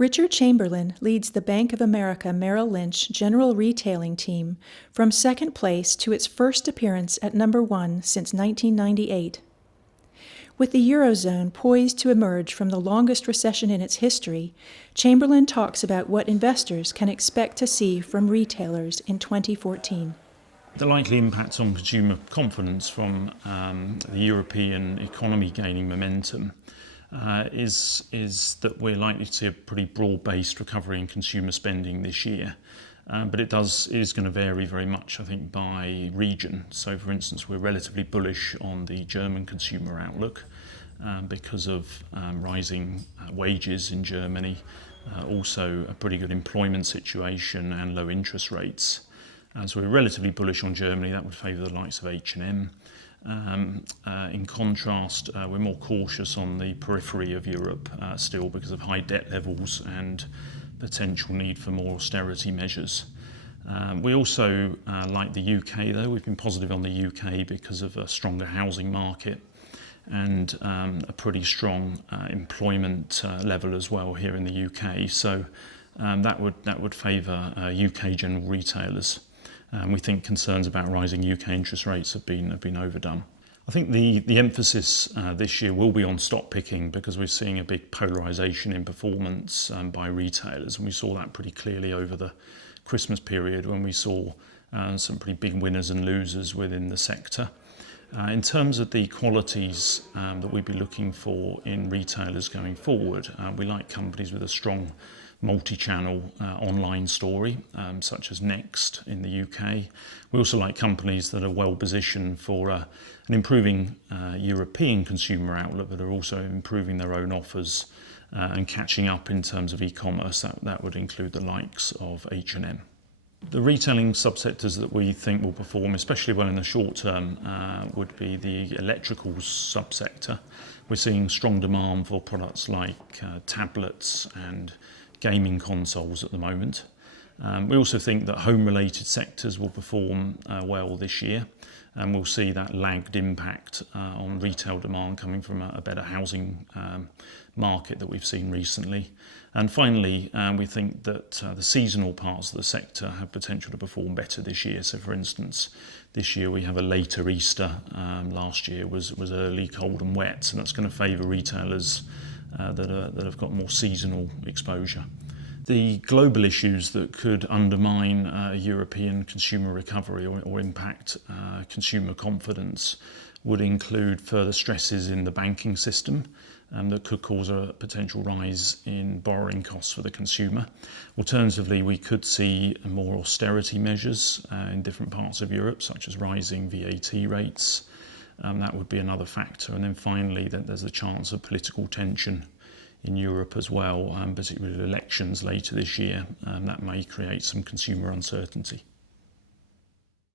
Richard Chamberlain leads the Bank of America Merrill Lynch General Retailing team from second place to its first appearance at number 1 since 1998. With the Eurozone poised to emerge from the longest recession in its history, Chamberlain talks about what investors can expect to see from retailers in 2014. The likely impact on consumer confidence from the European economy gaining momentum is that we're likely to see a pretty broad-based recovery in consumer spending this year. But it is going to vary very much, I think, by region. So, for instance, we're relatively bullish on the German consumer outlook because of rising wages in Germany, also a pretty good employment situation and low interest rates. So we're relatively bullish on Germany. That would favour the likes of H&M. In contrast, we're more cautious on the periphery of Europe still because of high debt levels and potential need for more austerity measures. We also like the UK though. We've been positive on the UK because of a stronger housing market and a pretty strong employment level as well here in the UK. So that would favour UK general retailers. We think concerns about rising UK interest rates have been overdone. I think the emphasis this year will be on stock picking because we're seeing a big polarisation in performance by retailers, and we saw that pretty clearly over the Christmas period when we saw some pretty big winners and losers within the sector. In terms of the qualities that we'd be looking for in retailers going forward, we like companies with a strong multi-channel online story, such as Next in the UK. We also like companies that are well positioned for an improving European consumer outlook, but are also improving their own offers and catching up in terms of e-commerce. That would include the likes of H&M. The retailing subsectors that we think will perform especially well in the short term would be the electrical subsector. We're seeing strong demand for products like tablets and gaming consoles at the moment. We also think that home-related sectors will perform well this year, and we'll see that lagged impact on retail demand coming from a better housing market that we've seen recently. And finally, we think that the seasonal parts of the sector have potential to perform better this year. So, for instance, this year we have a later Easter. Last year was early, cold and wet, so that's going to favour retailers that have got more seasonal exposure. The global issues that could undermine European consumer recovery or impact consumer confidence would include further stresses in the banking system that could cause a potential rise in borrowing costs for the consumer. Alternatively, we could see more austerity measures in different parts of Europe, such as rising VAT rates. That would be another factor. And then finally, there's a chance of political tension in Europe as well, particularly elections later this year. That may create some consumer uncertainty.